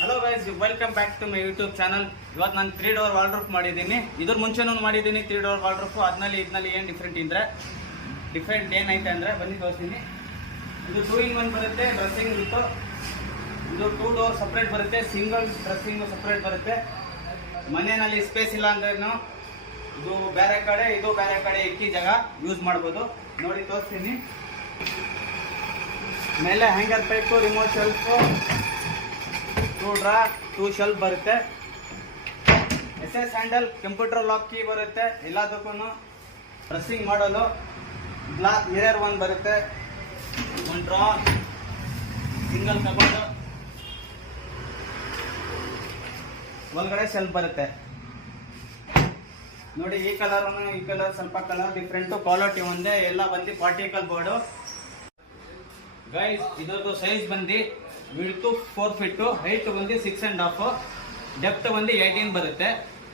Hello guys, welcome back to my YouTube channel. ಇವತ್ತು ನಾನು 3 door wardrobe ಮಾಡಿದ್ದೀನಿ. ಇದ್ರ ಮುಂಚೆನೂ ಮಾಡಿದ್ದೀನಿ 3 ಡೋರ್ ವಾರ್ಡ್ರೋಬ್. ಅದ್ನಲ್ಲಿ ಇದರಲ್ಲಿ ಏನು ಡಿಫ್ರೆಂಟ್ ಏನೈತೆ ಅಂದರೆ ಬನ್ನಿ ತೋರಿಸ್ತೀನಿ. ಇದು 2-in-1 ಬರುತ್ತೆ, ಡ್ರೆಸ್ಸಿಂಗ್ ಇತ್ತು. ಇದು 2 ಡೋರ್ ಸಪ್ರೇಟ್ ಬರುತ್ತೆ, ಸಿಂಗಲ್ ಡ್ರೆಸ್ಸಿಂಗ್ ಸಪ್ರೇಟ್ ಬರುತ್ತೆ. ಮನೆಯಲ್ಲಿ ಸ್ಪೇಸ್ ಇಲ್ಲ ಅಂದ್ರೂ ಇದು ಬೇರೆ ಕಡೆ, ಇದು ಬೇರೆ ಕಡೆ ಇಕ್ಕಿ ಜಾಗ ಯೂಸ್ ಮಾಡ್ಬೋದು. ನೋಡಿ ತೋರಿಸ್ತೀನಿ. ಮೇಲೆ hanger pipe, remote shelf, 2 draw, 2 shelf ಬರುತ್ತೆ. SS handle, computer lock key ಬರುತ್ತೆ. ಎಲ್ಲದಕ್ಕೂ ಡ್ರೆಸ್ಸಿಂಗ್ ಮಾಡಲು ಗ್ಲಾಸ್ ಮಿರರ್ 1 ಬರುತ್ತೆ. 1 ಡ್ರಾ, ಸಿಂಗಲ್ ಕಬೋರ್ಡ್, ಒಳಗಡೆ ಶೆಲ್ಫ್ ಬರುತ್ತೆ. ನೋಡಿ ಈ ಕಲರ್ ಸ್ವಲ್ಪ ಕಲರ್ ಡಿಫ್ರೆಂಟು, ಕ್ವಾಲಿಟಿ ಒಂದೇ. ಎಲ್ಲ ಬಂದು ಪಾರ್ಟಿಕಲ್ ಬೋರ್ಡು. ಗೈಸ್, ಇದರದ್ದು ಸೈಜ್ ಬಂದು ವಿಡ್ತು 4 ಫೀಟು, ಹೈಟ್ ಬಂದು 6.5, ಡೆಪ್ತ್ ಬಂದು 18 ಬರುತ್ತೆ.